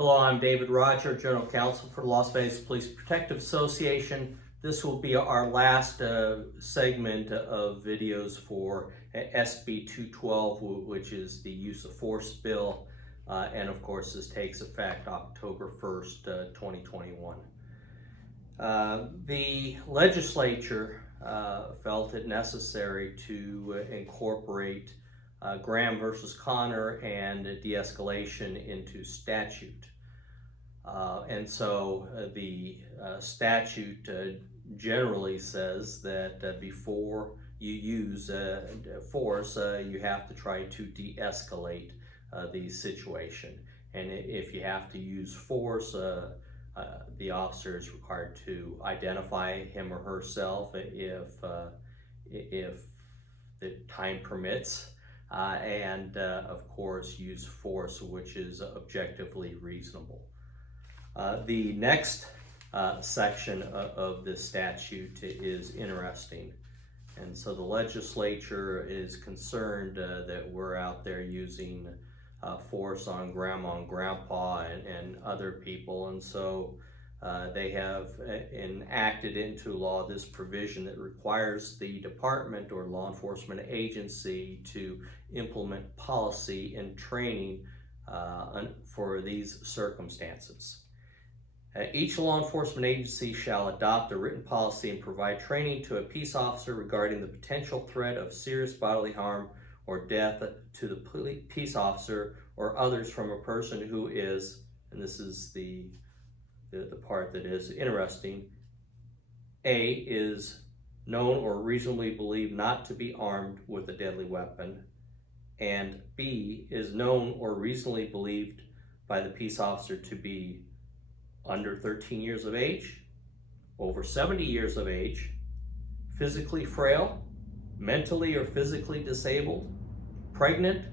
Hello, I'm David Roger, General Counsel for the Las Vegas Police Protective Association. This will be our last segment of videos for SB 212, which is the use of force bill. And of course, this takes effect October 1st, 2021. The legislature felt it necessary to incorporate Graham versus Connor and de-escalation into statute. And so the statute generally says that before you use force, you have to try to de-escalate the situation. And if you have to use force, the officer is required to identify him or herself if the time permits, and of course use force which is objectively reasonable. The next section of this statute is interesting, and so the legislature is concerned that we're out there using force on grandma and grandpa and other people, and so they have enacted into law this provision that requires the department or law enforcement agency to implement policy and training for these circumstances. Each law enforcement agency shall adopt a written policy and provide training to a peace officer regarding the potential threat of serious bodily harm or death to the peace officer or others from a person who is, and this is the part that is interesting, A, is known or reasonably believed not to be armed with a deadly weapon, and B, is known or reasonably believed by the peace officer to be under 13 years of age, over 70 years of age, physically frail, mentally or physically disabled, pregnant,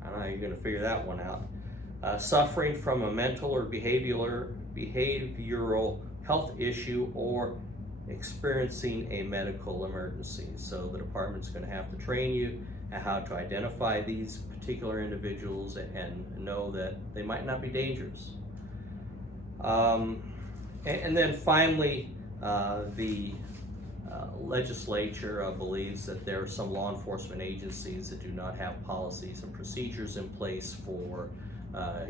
I don't know how you're going to figure that one out, suffering from a mental or behavioral health issue, or experiencing a medical emergency. So the department's going to have to train you on how to identify these particular individuals and know that they might not be dangerous. And then finally, the legislature believes that there are some law enforcement agencies that do not have policies and procedures in place for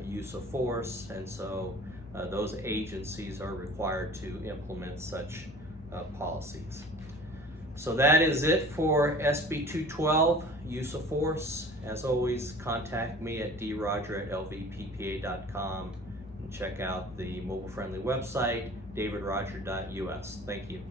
use of force, and so those agencies are required to implement such policies. So that is it for SB 212, use of force. As always, contact me at droger@lvppa.com and check out the mobile-friendly website, davidroger.us. Thank you.